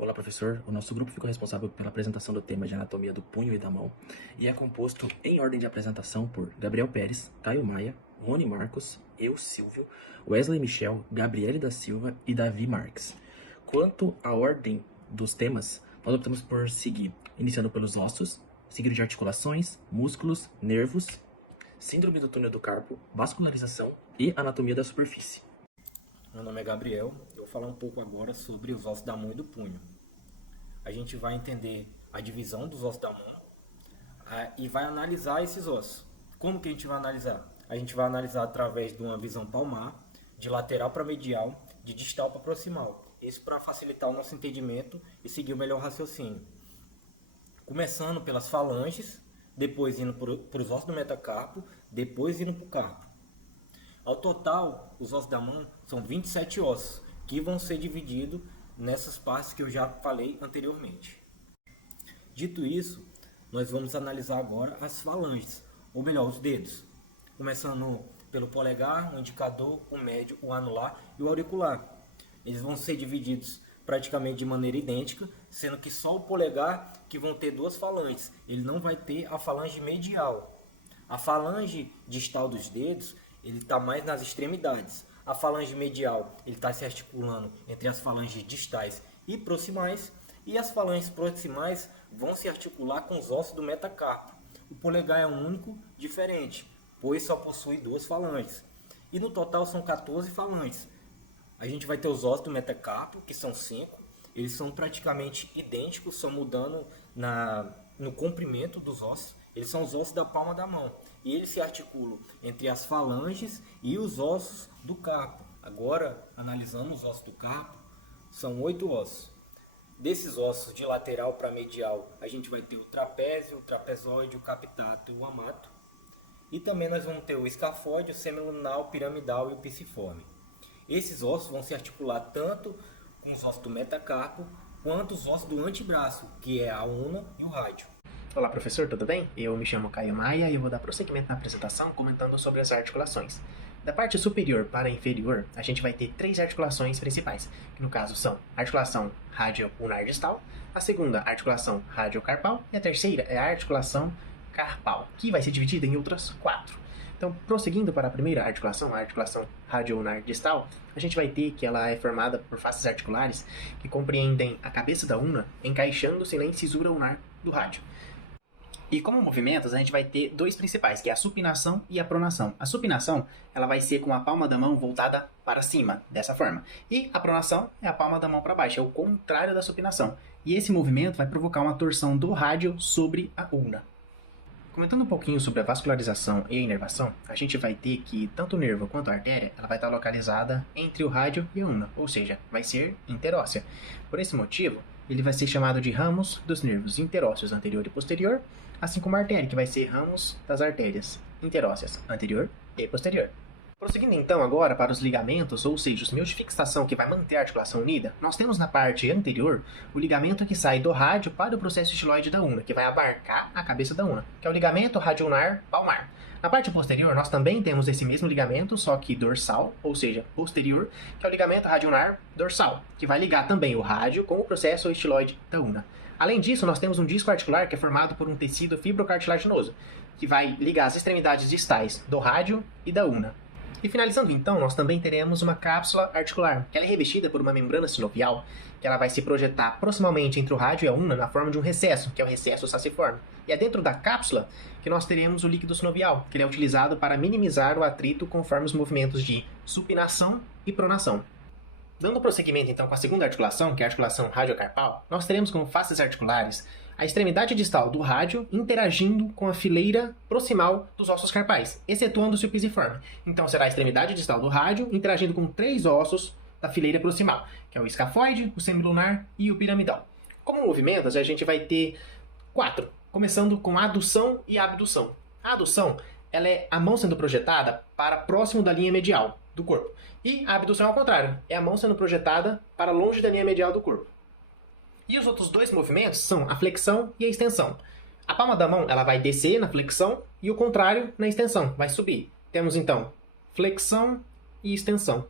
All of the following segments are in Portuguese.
Olá, professor. O nosso grupo ficou responsável pela apresentação do tema de anatomia do punho e da mão e é composto em ordem de apresentação por Gabriel Pérez, Caio Maia, Rony Marcos, eu, Silvio, Wesley Michel, Gabriele da Silva e Davi Marques. Quanto à ordem dos temas, nós optamos por seguir, iniciando pelos ossos, seguido de articulações, músculos, nervos, síndrome do túnel do carpo, vascularização e anatomia da superfície. Meu nome é Gabriel, eu vou falar um pouco agora sobre os ossos da mão e do punho. A gente vai entender a divisão dos ossos da mão e vai analisar esses ossos. Como que a gente vai analisar? A gente vai analisar através de uma visão palmar, de lateral para medial, de distal para proximal. Isso para facilitar o nosso entendimento e seguir o melhor raciocínio. Começando pelas falanges, depois indo para os ossos do metacarpo, depois indo para o carpo. Ao total, os ossos da mão são 27 ossos, que vão ser divididos nessas partes que eu já falei anteriormente. Dito isso, nós vamos analisar agora as falanges, ou melhor, os dedos. Começando pelo polegar, o indicador, o médio, o anular e o auricular. Eles vão ser divididos praticamente de maneira idêntica, sendo que só o polegar que vão ter duas falanges. Ele não vai ter a falange medial. A falange distal dos dedos ele está mais nas extremidades. A falange medial ele está se articulando entre as falanges distais e proximais. E as falanges proximais vão se articular com os ossos do metacarpo. O polegar é o único diferente, pois só possui duas falanges. E no total são 14 falanges. A gente vai ter os ossos do metacarpo, que são 5. Eles são praticamente idênticos, só mudando no comprimento dos ossos. Eles são os ossos da palma da mão. E eles se articulam entre as falanges e os ossos do carpo. Agora, analisando os ossos do carpo, são 8 ossos. Desses ossos de lateral para medial, a gente vai ter o trapézio, o trapezóide, o capitato e o amato. E também nós vamos ter o escafoide, o semilunar, o piramidal e o pisiforme. Esses ossos vão se articular tanto com os ossos do metacarpo, quanto os ossos do antebraço, que é a una e o rádio. Olá, professor, tudo bem? Eu me chamo Caio Maia e eu vou dar prosseguimento na apresentação comentando sobre as articulações. Da parte superior para a inferior, a gente vai ter 3 articulações principais, que no caso são a articulação radio-ulnar distal, a segunda, a articulação radiocarpal, e a terceira é a articulação carpal, que vai ser dividida em outras 4. Então, prosseguindo para a primeira articulação, a articulação radio-ulnar distal, a gente vai ter que ela é formada por faces articulares que compreendem a cabeça da una encaixando-se na incisura ulnar do rádio. E como movimentos, a gente vai ter 2 principais, que é a supinação e a pronação. A supinação, ela vai ser com a palma da mão voltada para cima, dessa forma. E a pronação é a palma da mão para baixo, é o contrário da supinação. E esse movimento vai provocar uma torção do rádio sobre a ulna. Comentando um pouquinho sobre a vascularização e a inervação, a gente vai ter que tanto o nervo quanto a artéria, ela vai estar localizada entre o rádio e a ulna, ou seja, vai ser interóssea. Por esse motivo, ele vai ser chamado de ramos dos nervos interósseos anterior e posterior, assim como a artéria, que vai ser ramos das artérias interósseas anterior e posterior. Prosseguindo então agora para os ligamentos, ou seja, os meios de fixação que vai manter a articulação unida, nós temos na parte anterior o ligamento que sai do rádio para o processo estiloide da una, que vai abarcar a cabeça da una, que é o ligamento radioulnar palmar. Na parte posterior, nós também temos esse mesmo ligamento, só que dorsal, ou seja, posterior, que é o ligamento radioulnar dorsal, que vai ligar também o rádio com o processo estiloide da una. Além disso, nós temos um disco articular que é formado por um tecido fibrocartilaginoso, que vai ligar as extremidades distais do rádio e da una. E finalizando então, nós também teremos uma cápsula articular, que ela é revestida por uma membrana sinovial, que ela vai se projetar proximamente entre o rádio e a una na forma de um recesso, que é o recesso saciforme. E é dentro da cápsula que nós teremos o líquido sinovial, que ele é utilizado para minimizar o atrito conforme os movimentos de supinação e pronação. Dando prosseguimento então com a segunda articulação, que é a articulação radiocarpal, nós teremos como faces articulares a extremidade distal do rádio interagindo com a fileira proximal dos ossos carpais, excetuando-se o pisiforme. Então será a extremidade distal do rádio interagindo com 3 ossos da fileira proximal, que é o escafoide, o semilunar e o piramidal. Como movimentos, a gente vai ter 4, começando com a adução e a abdução. A adução, ela é a mão sendo projetada para próximo da linha medial do corpo. E a abdução é ao contrário, é a mão sendo projetada para longe da linha medial do corpo. E os outros 2 movimentos são a flexão e a extensão. A palma da mão ela vai descer na flexão e o contrário na extensão, vai subir. Temos então flexão e extensão.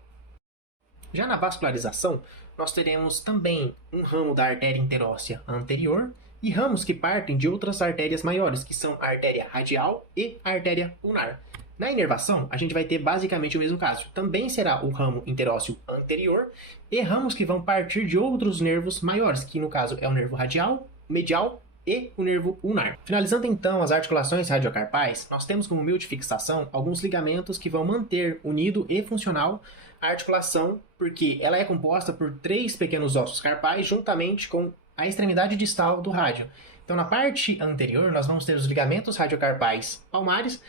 Já na vascularização, nós teremos também um ramo da artéria interóssea anterior e ramos que partem de outras artérias maiores, que são a artéria radial e a artéria ulnar. Na inervação, a gente vai ter basicamente o mesmo caso. Também será o ramo interósseo anterior e ramos que vão partir de outros nervos maiores, que no caso é o nervo radial, medial e o nervo ulnar. Finalizando então as articulações radiocarpais, nós temos como meio de fixação alguns ligamentos que vão manter unido e funcional a articulação, porque ela é composta por 3 pequenos ossos carpais juntamente com a extremidade distal do rádio. Então na parte anterior nós vamos ter os ligamentos radiocarpais palmares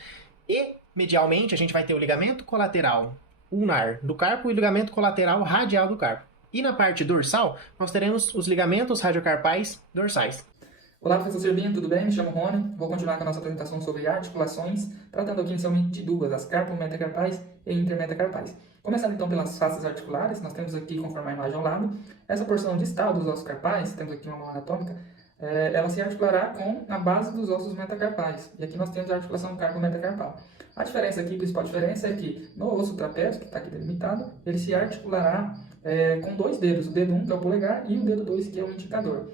e medialmente a gente vai ter o ligamento colateral ulnar do carpo e o ligamento colateral radial do carpo. E na parte dorsal nós teremos os ligamentos radiocarpais dorsais. Olá, professor Servinho, tudo bem? Me chamo Rony. Vou continuar com a nossa apresentação sobre articulações, tratando aqui inicialmente de duas, as carpometacarpais e intermetacarpais. Começando então pelas faces articulares, nós temos aqui, conforme a imagem ao lado, essa porção distal dos ossos carpais, temos aqui uma mão anatômica, ela se articulará com a base dos ossos metacarpais. E aqui nós temos a articulação carpometacarpal. A diferença aqui, a principal diferença é que no osso trapézio, que está aqui delimitado, ele se articulará com 2 dedos, o dedo 1, que é o polegar, e o dedo 2, que é o indicador.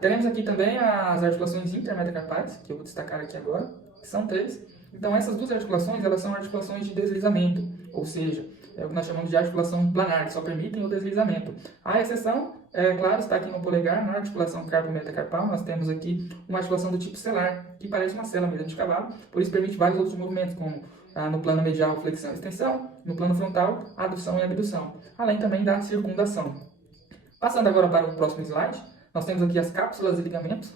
Teremos aqui também as articulações intermetacarpais, que eu vou destacar aqui agora, que são 3. Então essas 2 articulações, elas são articulações de deslizamento, ou seja, é o que nós chamamos de articulação planar, que só permitem o deslizamento. A exceção, claro, está aqui no polegar, na articulação carpometacarpal, nós temos aqui uma articulação do tipo selar, que parece uma sela mesmo de cavalo, por isso permite vários outros movimentos, como no plano medial, flexão e extensão, no plano frontal, adução e abdução, além também da circundação. Passando agora para o próximo slide, nós temos aqui as cápsulas e ligamentos.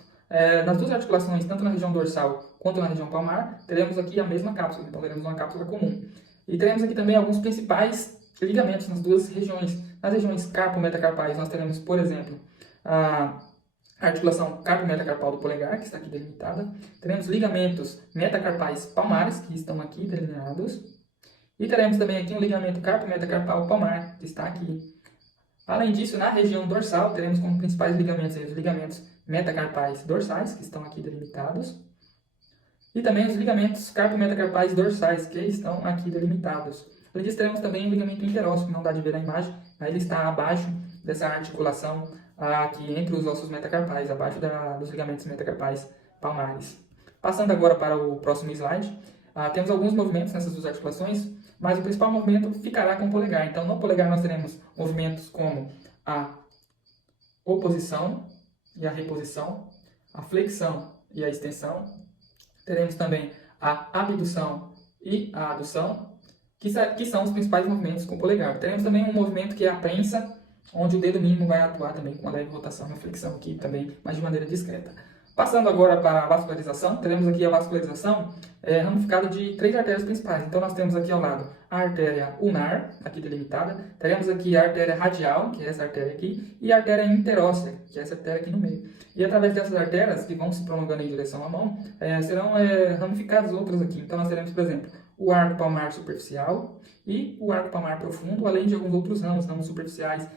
Nas 2 articulações, tanto na região dorsal quanto na região palmar, teremos aqui a mesma cápsula, então teremos uma cápsula comum. E teremos aqui também alguns principais ligamentos nas 2 regiões. Nas regiões carpometacarpais, nós teremos, por exemplo, a articulação carpometacarpal do polegar, que está aqui delimitada. Teremos ligamentos metacarpais palmares, que estão aqui delineados. E teremos também aqui um ligamento carpometacarpal palmar, que está aqui. Além disso, na região dorsal, teremos como principais ligamentos os ligamentos metacarpais dorsais, que estão aqui delimitados, e também os ligamentos carpometacarpais dorsais, que estão aqui delimitados. Além disso, teremos também o ligamento interósseo, que não dá de ver na imagem, mas ele está abaixo dessa articulação aqui entre os ossos metacarpais, abaixo dos ligamentos metacarpais palmares. Passando agora para o próximo slide, temos alguns movimentos nessas 2 articulações, mas o principal movimento ficará com o polegar. Então, no polegar nós teremos movimentos como a oposição e a reposição, a flexão e a extensão. Teremos também a abdução e a adução, que são os principais movimentos com o polegar. Teremos também um movimento que é a prensa, onde o dedo mínimo vai atuar também com uma leve rotação e flexão aqui também, mas de maneira discreta. Passando agora para a vascularização, teremos aqui a vascularização ramificada de 3 artérias principais. Então nós temos aqui ao lado a artéria ulnar, aqui delimitada, teremos aqui a artéria radial, que é essa artéria aqui, e a artéria interóssea, que é essa artéria aqui no meio. E através dessas artérias, que vão se prolongando em direção à mão, serão ramificadas outras aqui. Então nós teremos, por exemplo, o arco palmar superficial e o arco palmar profundo, além de alguns outros ramos superficiais,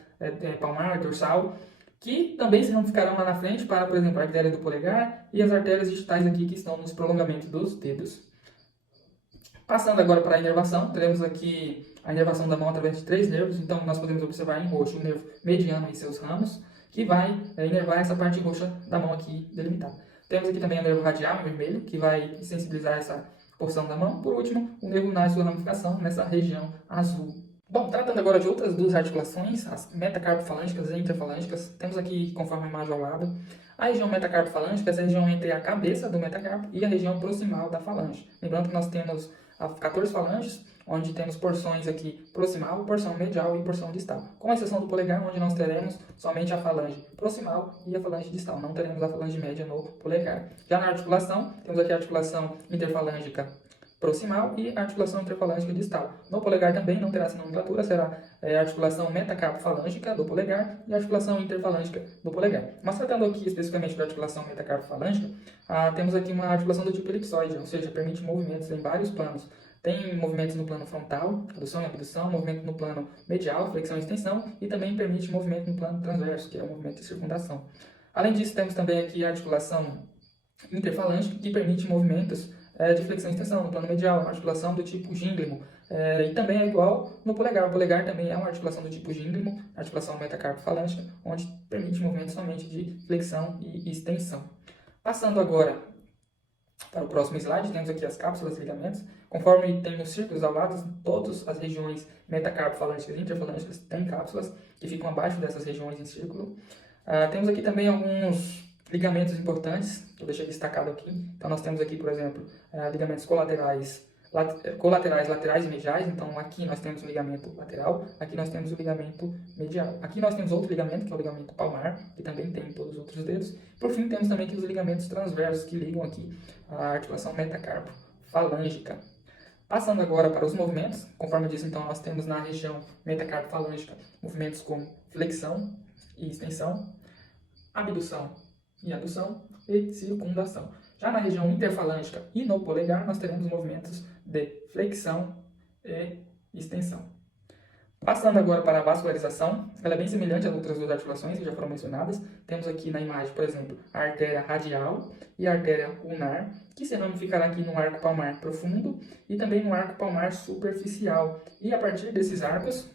palmar, dorsal, que também se ramificarão lá na frente para, por exemplo, a artéria do polegar e as artérias digitais aqui que estão nos prolongamentos dos dedos. Passando agora para a inervação, teremos aqui a inervação da mão através de 3 nervos, então nós podemos observar em roxo o nervo mediano e seus ramos, que vai inervar essa parte roxa da mão aqui delimitada. Temos aqui também o nervo radial em vermelho, que vai sensibilizar essa porção da mão. Por último, o nervo ulnar e sua ramificação nessa região azul. Bom, tratando agora de outras 2 articulações, as metacarpofalângicas e interfalângicas, temos aqui, conforme a imagem ao lado, a região metacarpofalângica, essa região entre a cabeça do metacarpo e a região proximal da falange. Lembrando que nós temos 14 falanges, onde temos porções aqui proximal, porção medial e porção distal. Com exceção do polegar, onde nós teremos somente a falange proximal e a falange distal. Não teremos a falange média no polegar. Já na articulação, temos aqui a articulação interfalângica proximal e articulação interfalângica distal. No polegar também não terá essa nomenclatura, será a articulação metacarpofalângica do polegar e a articulação interfalângica do polegar. Mas tratando aqui especificamente da articulação metacarpofalângica, temos aqui uma articulação do tipo elipsoide, ou seja, permite movimentos em vários planos. Tem movimentos no plano frontal, adução e abdução, movimento no plano medial, flexão e extensão, e também permite movimento no plano transverso, que é o movimento de circundação. Além disso, temos também aqui a articulação interfalângica, que permite movimentos de flexão e extensão. No plano medial é uma articulação do tipo gínglimo. E também é igual no polegar. O polegar também é uma articulação do tipo gínglimo, articulação metacarpo-falângica, onde permite movimentos somente de flexão e extensão. Passando agora para o próximo slide, temos aqui as cápsulas e ligamentos. Conforme tem os círculos ao lado, todas as regiões metacarpo-falânticas e interfalângicas têm cápsulas que ficam abaixo dessas regiões em círculo. Temos aqui também alguns ligamentos importantes, que eu deixei destacado aqui. Então nós temos aqui, por exemplo, ligamentos colaterais, laterais e mediais. Então aqui nós temos o ligamento lateral, aqui nós temos o ligamento medial. Aqui nós temos outro ligamento, que é o ligamento palmar, que também tem em todos os outros dedos. Por fim, temos também aqui os ligamentos transversos, que ligam aqui a articulação metacarpo-falângica. Passando agora para os movimentos, conforme eu disse, então, nós temos na região metacarpo-falângica movimentos como flexão e extensão, abdução e adução e circundação. Já na região interfalângica e no polegar, nós teremos movimentos de flexão e extensão. Passando agora para a vascularização, ela é bem semelhante às outras duas articulações que já foram mencionadas. Temos aqui na imagem, por exemplo, a artéria radial e a artéria ulnar, que se ramificará aqui no arco palmar profundo e também no arco palmar superficial. E a partir desses arcos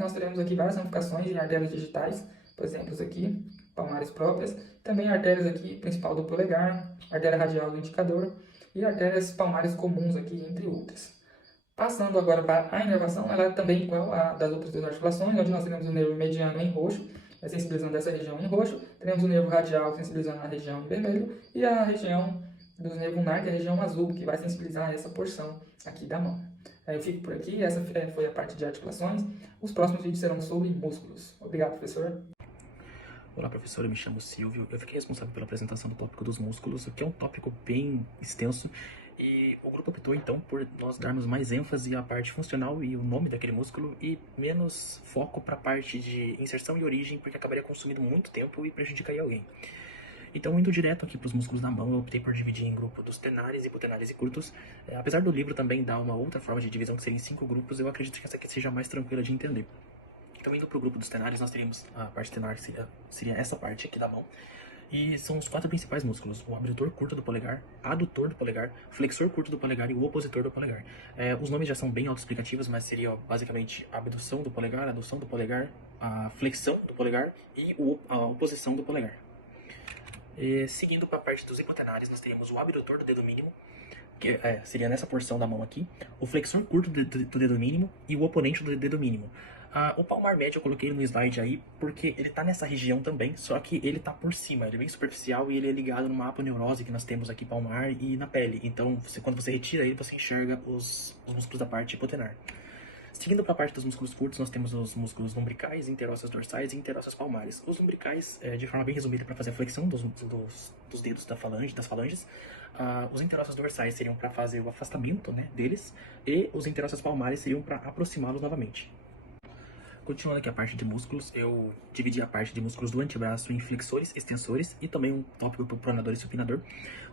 nós teremos aqui várias ramificações em artérias digitais, por exemplo, aqui, palmares próprias, também artérias aqui, principal do polegar, artéria radial do indicador e artérias palmares comuns aqui, entre outras. Passando agora para a inervação, ela é também igual à das outras duas articulações, onde nós teremos o nervo mediano em roxo, sensibilizando essa região em roxo, teremos o nervo radial sensibilizando a região em vermelho, e a região do nervo ulnar, que é a região azul, que vai sensibilizar essa porção aqui da mão. Eu fico por aqui, essa foi a parte de articulações. Os próximos vídeos serão sobre músculos. Obrigado, professor. Olá, professor, eu me chamo Silvio. Eu fiquei responsável pela apresentação do tópico dos músculos, o que é um tópico bem extenso. E o grupo optou, então, por nós darmos mais ênfase à parte funcional e o nome daquele músculo e menos foco para a parte de inserção e origem, porque acabaria consumindo muito tempo e prejudicaria alguém. Então, indo direto aqui para os músculos da mão, eu optei por dividir em grupo dos tenares, hipotenares e curtos. Apesar do livro também dar uma outra forma de divisão, que seria em 5 grupos, eu acredito que essa aqui seja mais tranquila de entender. Então, indo para o grupo dos tenares, nós teríamos a parte tenar, seria essa parte aqui da mão. E são os 4 principais músculos: o abdutor curto do polegar, adutor do polegar, flexor curto do polegar e o opositor do polegar. Os nomes já são bem autoexplicativos, mas seria basicamente a abdução do polegar, a adução do polegar, a flexão do polegar e a oposição do polegar. Seguindo para a parte dos hipotenares, nós teríamos o abdutor do dedo mínimo, que seria nessa porção da mão aqui, o flexor curto do dedo mínimo e o oponente do dedo mínimo. O palmar médio eu coloquei no slide aí porque ele tá nessa região também, só que ele tá por cima, ele é bem superficial e ele é ligado numa aponeurose que nós temos aqui palmar e na pele. Então, quando você retira ele, você enxerga os músculos da parte hipotenar. Seguindo para a parte dos músculos curtos, nós temos os músculos lumbricais, interósseos dorsais e interósseos palmares. Os lumbricais, de forma bem resumida, para fazer a flexão dos dedos das falanges. Os interósseos dorsais seriam para fazer o afastamento, né, deles, e os interósseos palmares seriam para aproximá-los novamente. Continuando aqui a parte de músculos, eu dividi a parte de músculos do antebraço em flexores, extensores e também um tópico para o pronador e supinador.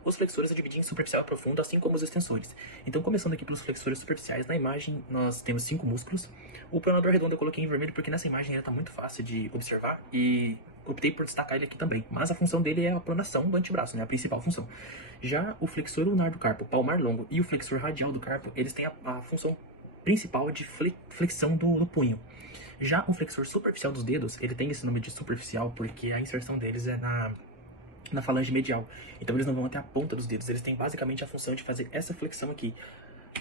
Os flexores eu dividi em superficial e profundo, assim como os extensores. Então, começando aqui pelos flexores superficiais, na imagem nós temos 5 músculos. O pronador redondo eu coloquei em vermelho porque nessa imagem ele está muito fácil de observar e optei por destacar ele aqui também. Mas a função dele é a pronação do antebraço, né, a principal função. Já o flexor ulnar do carpo, palmar longo, e o flexor radial do carpo, eles têm a função principal de flexão do punho. Já o flexor superficial dos dedos, ele tem esse nome de superficial porque a inserção deles é na falange medial. Então eles não vão até a ponta dos dedos, eles têm basicamente a função de fazer essa flexão aqui.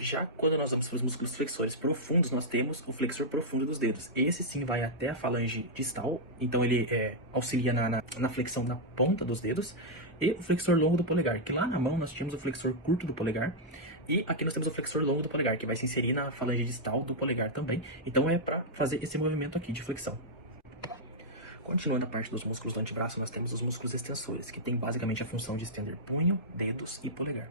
Já quando nós vamos para os músculos flexores profundos, nós temos o flexor profundo dos dedos. Esse sim vai até a falange distal, então ele auxilia na flexão na ponta dos dedos. E o flexor longo do polegar, que lá na mão nós tínhamos o flexor curto do polegar. E aqui nós temos o flexor longo do polegar, que vai se inserir na falange distal do polegar também. Então é para fazer esse movimento aqui de flexão. Continuando a parte dos músculos do antebraço, nós temos os músculos extensores, que tem basicamente a função de estender punho, dedos e polegar.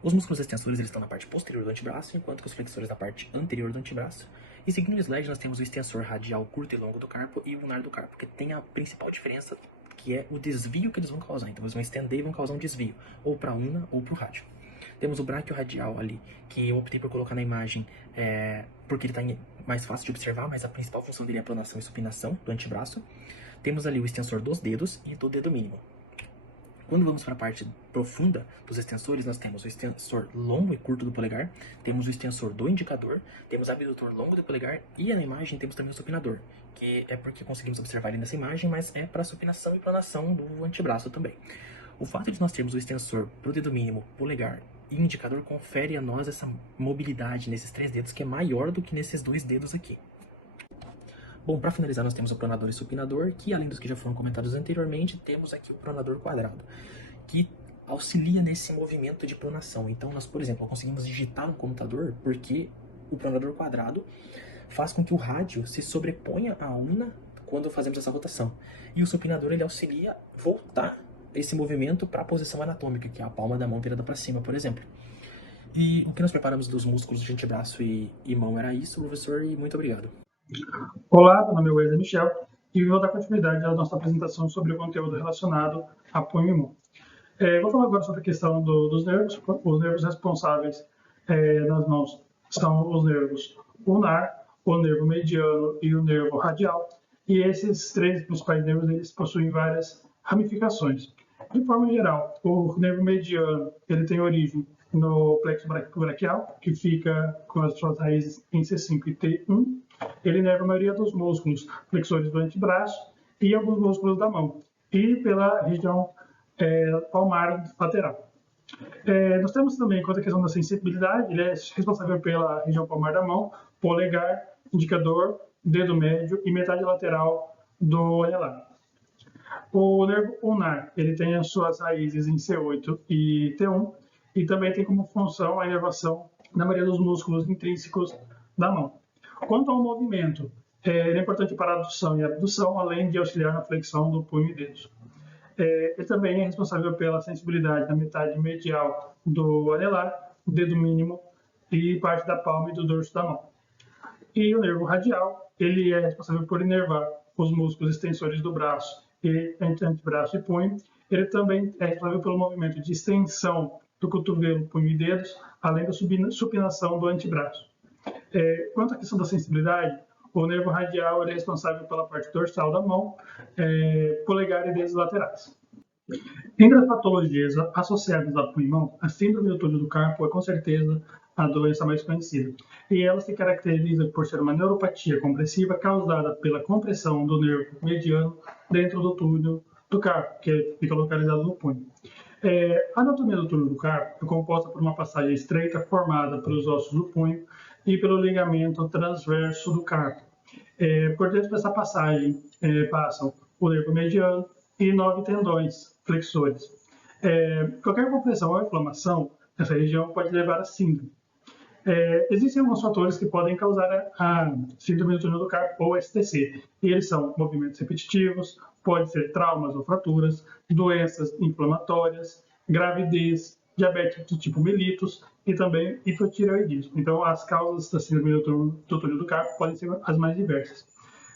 Os músculos extensores eles estão na parte posterior do antebraço, enquanto que os flexores na parte anterior do antebraço. E seguindo o slide, nós temos o extensor radial curto e longo do carpo e o ulnar do carpo, que tem a principal diferença, que é o desvio que eles vão causar. Então eles vão estender e vão causar um desvio, ou para a ulna ou para o rádio. Temos o bráquio radial ali, que eu optei por colocar na imagem porque ele está mais fácil de observar, mas a principal função dele é a pronação e supinação do antebraço. Temos ali o extensor dos dedos e do dedo mínimo. Quando vamos para a parte profunda dos extensores, nós temos o extensor longo e curto do polegar, temos o extensor do indicador, temos o abdutor longo do polegar e na imagem temos também o supinador, que é porque conseguimos observar ele nessa imagem, mas é para supinação e pronação do antebraço também. O fato de nós termos o extensor para o dedo mínimo, polegar e indicador confere a nós essa mobilidade nesses 3 dedos que é maior do que nesses 2 dedos aqui. Bom, para finalizar, nós temos o pronador e supinador, que além dos que já foram comentados anteriormente, temos aqui o pronador quadrado, que auxilia nesse movimento de pronação. Então, nós, por exemplo, conseguimos digitar no computador porque o pronador quadrado faz com que o rádio se sobreponha à una quando fazemos essa rotação. E o supinador, ele auxilia voltar esse movimento para a posição anatômica, que é a palma da mão virada para cima, por exemplo. E o que nós preparamos dos músculos de antebraço e mão era isso, professor, e muito obrigado. Olá, meu nome é Wesley Michel e vou dar continuidade à nossa apresentação sobre o conteúdo relacionado a punho e mão. Vou falar agora sobre a questão dos nervos. Os nervos responsáveis nas mãos são os nervos ulnar, o nervo mediano e o nervo radial. E esses 3 principais nervos eles possuem várias ramificações. De forma geral, o nervo mediano ele tem origem no plexo braquial, que fica com as suas raízes em C5 e T1. Ele inerva a maioria dos músculos flexores do antebraço e alguns músculos da mão, e pela região palmar lateral. Nós temos também, quanto à questão da sensibilidade, ele é responsável pela região palmar da mão, polegar, indicador, dedo médio e metade lateral do anelar. O nervo ulnar, ele tem as suas raízes em C8 e T1, e também tem como função a inervação na maioria dos músculos intrínsecos da mão. Quanto ao movimento, ele é importante para a adução e abdução, além de auxiliar na flexão do punho e dedos. Ele também é responsável pela sensibilidade da metade medial do anelar, dedo mínimo e parte da palma e do dorso da mão. E o nervo radial, ele é responsável por inervar os músculos extensores do braço e antebraço e punho. Ele também é responsável pelo movimento de extensão do cotovelo, punho e dedos, além da supinação do antebraço. Quanto à questão da sensibilidade, o nervo radial é responsável pela parte dorsal da mão, polegar e dedos laterais. Entre as patologias associadas a punho e mão, a síndrome do túnel do carpo é com certeza a doença mais conhecida. E ela se caracteriza por ser uma neuropatia compressiva causada pela compressão do nervo mediano dentro do túnel do carpo, que fica localizado no punho. A anatomia do túnel do carpo é composta por uma passagem estreita formada pelos ossos do punho e pelo ligamento transverso do carpo. Por dentro dessa passagem passam o nervo mediano e 9 tendões flexores. Qualquer compressão ou inflamação nessa região pode levar a síndrome. Existem alguns fatores que podem causar a síndrome do túnel do carpo ou STC, e eles são movimentos repetitivos, pode ser traumas ou fraturas, doenças inflamatórias, gravidez, diabetes do tipo mellitus e também hipotireoidismo. Então, as causas da síndrome do túnel do carpo podem ser as mais diversas.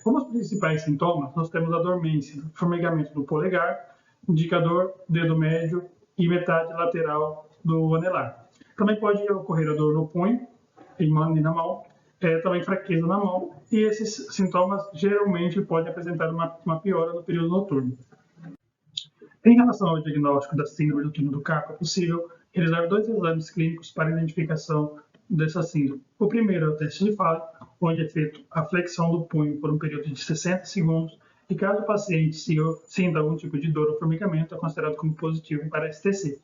Como os principais sintomas, nós temos a dormência, formigamento do polegar, indicador, dedo médio e metade lateral do anelar. Também pode ocorrer a dor no punho e na mão, também fraqueza na mão, e esses sintomas geralmente podem apresentar uma piora no período noturno. Em relação ao diagnóstico da síndrome do túnel do carpo, é possível realizar 2 exames clínicos para identificação dessa síndrome. O primeiro é o teste de Falley, onde é feita a flexão do punho por um período de 60 segundos, e caso o paciente sinta algum tipo de dor ou formigamento, é considerado como positivo para STC.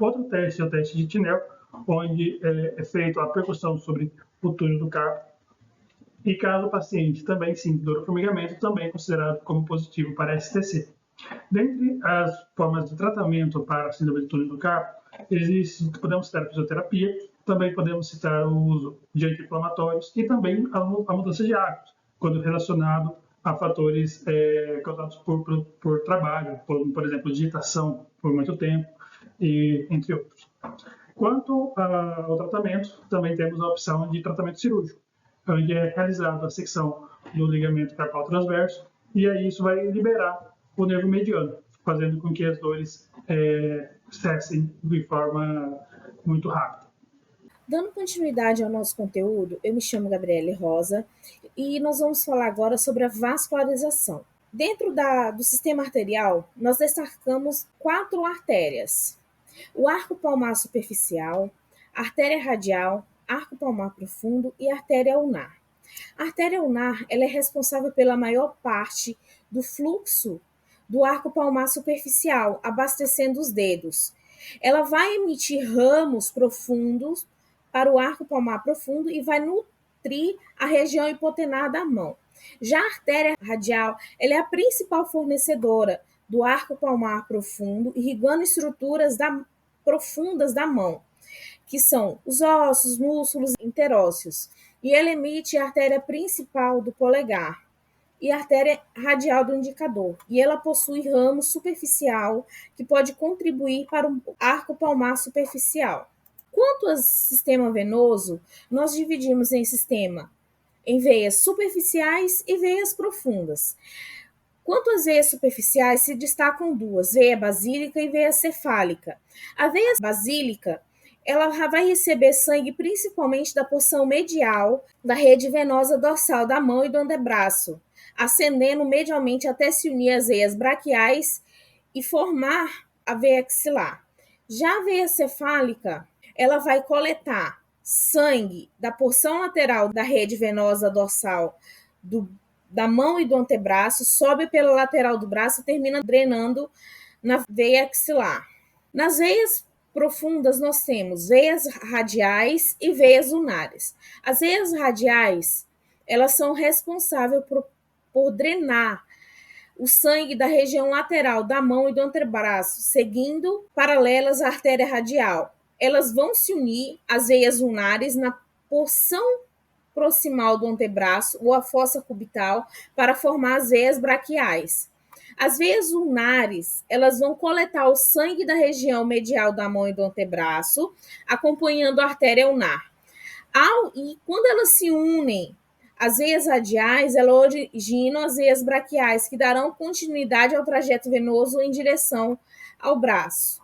Outro teste é o teste de Tinel, onde é feita a percussão sobre o túnel do carpo, e caso o paciente também sinta dor ou formigamento, também é considerado como positivo para STC. Dentre as formas de tratamento para a síndrome do túnel do carpo, podemos citar a fisioterapia, também podemos citar o uso de anti-inflamatórios e também a mudança de hábitos, quando relacionado a fatores causados por trabalho, por exemplo, digitação por muito tempo, e entre outros. Quanto ao tratamento, também temos a opção de tratamento cirúrgico, onde é realizada a secção do ligamento carpal transverso, e aí isso vai liberar o nervo mediano, fazendo com que as dores cessem de forma muito rápida. Dando continuidade ao nosso conteúdo, eu me chamo Gabriele Rosa e nós vamos falar agora sobre a vascularização. Dentro do sistema arterial, nós destacamos 4 artérias: o arco palmar superficial, artéria radial, arco palmar profundo e artéria ulnar. A artéria ulnar ela é responsável pela maior parte do fluxo do arco palmar superficial, abastecendo os dedos. Ela vai emitir ramos profundos para o arco palmar profundo e vai nutrir a região hipotenar da mão. Já a artéria radial ela é a principal fornecedora do arco palmar profundo, irrigando estruturas profundas da mão, que são os ossos, músculos interósseos. E ela emite a artéria principal do polegar e a artéria radial do indicador. E ela possui ramo superficial que pode contribuir para o arco palmar superficial. Quanto ao sistema venoso, nós dividimos em veias superficiais e veias profundas. Quanto às veias superficiais, se destacam 2, veia basílica e veia cefálica. A veia basílica ela vai receber sangue principalmente da porção medial da rede venosa dorsal da mão e do antebraço, ascendendo medialmente até se unir às veias braquiais e formar a veia axilar. Já a veia cefálica, ela vai coletar sangue da porção lateral da rede venosa dorsal da mão e do antebraço, sobe pela lateral do braço e termina drenando na veia axilar. Nas veias profundas, nós temos veias radiais e veias ulnares. As veias radiais, elas são responsáveis por drenar o sangue da região lateral da mão e do antebraço, seguindo paralelas à artéria radial. Elas vão se unir às veias ulnares na porção proximal do antebraço ou a fossa cubital para formar as veias braquiais. As veias ulnares, elas vão coletar o sangue da região medial da mão e do antebraço, acompanhando a artéria ulnar. E quando elas se unem às veias radiais, elas originam as veias braquiais, que darão continuidade ao trajeto venoso em direção ao braço.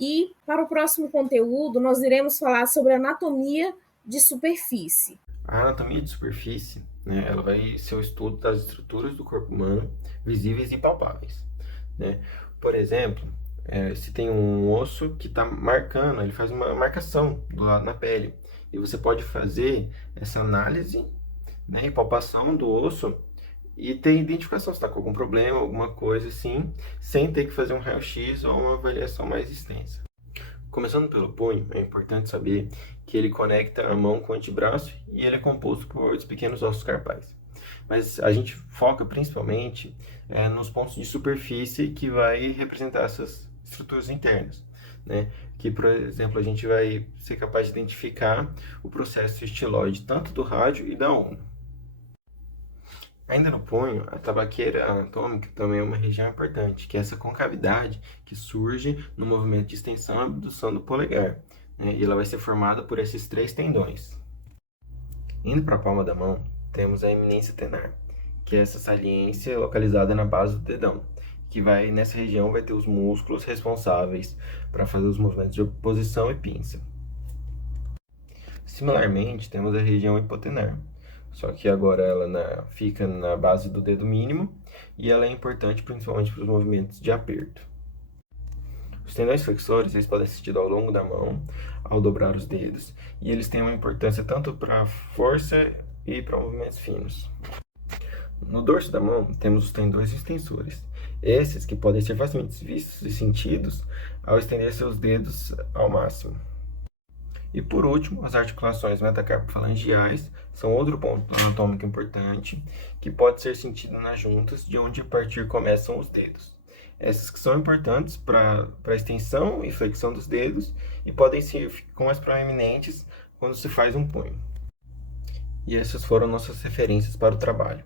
E para o próximo conteúdo, nós iremos falar sobre a anatomia de superfície. A anatomia de superfície, né, ela vai ser o estudo das estruturas do corpo humano visíveis e palpáveis, né? Por exemplo, se tem um osso que está marcando, ele faz uma marcação do lado na pele. E você pode fazer essa análise, né, e palpação do osso e ter identificação se está com algum problema, alguma coisa assim, sem ter que fazer um raio-x ou uma avaliação mais extensa. Começando pelo punho, é importante saber que ele conecta a mão com o antebraço e ele é composto por pequenos ossos carpais. Mas a gente foca principalmente nos pontos de superfície que vai representar essas estruturas internas, né? Que, por exemplo, a gente vai ser capaz de identificar o processo estiloide tanto do rádio e da onda. Ainda no punho, a tabaqueira anatômica também é uma região importante, que é essa concavidade que surge no movimento de extensão e abdução do polegar, né? E ela vai ser formada por esses 3 tendões. Indo para a palma da mão, temos a eminência tenar, que é essa saliência localizada na base do dedão, que nessa região vai ter os músculos responsáveis para fazer os movimentos de oposição e pinça. Similarmente, temos a região hipotenar, só que agora ela fica na base do dedo mínimo e ela é importante principalmente para os movimentos de aperto. Os tendões flexores eles podem ser sentidos ao longo da mão, ao dobrar os dedos, e eles têm uma importância tanto para força e para movimentos finos. No dorso da mão temos os tendões extensores, esses que podem ser facilmente vistos e sentidos ao estender seus dedos ao máximo. E por último, as articulações metacarpofalangeais são outro ponto anatômico importante que pode ser sentido nas juntas de onde a partir começam os dedos. Essas que são importantes para a extensão e flexão dos dedos e podem ser mais proeminentes quando se faz um punho. E essas foram nossas referências para o trabalho.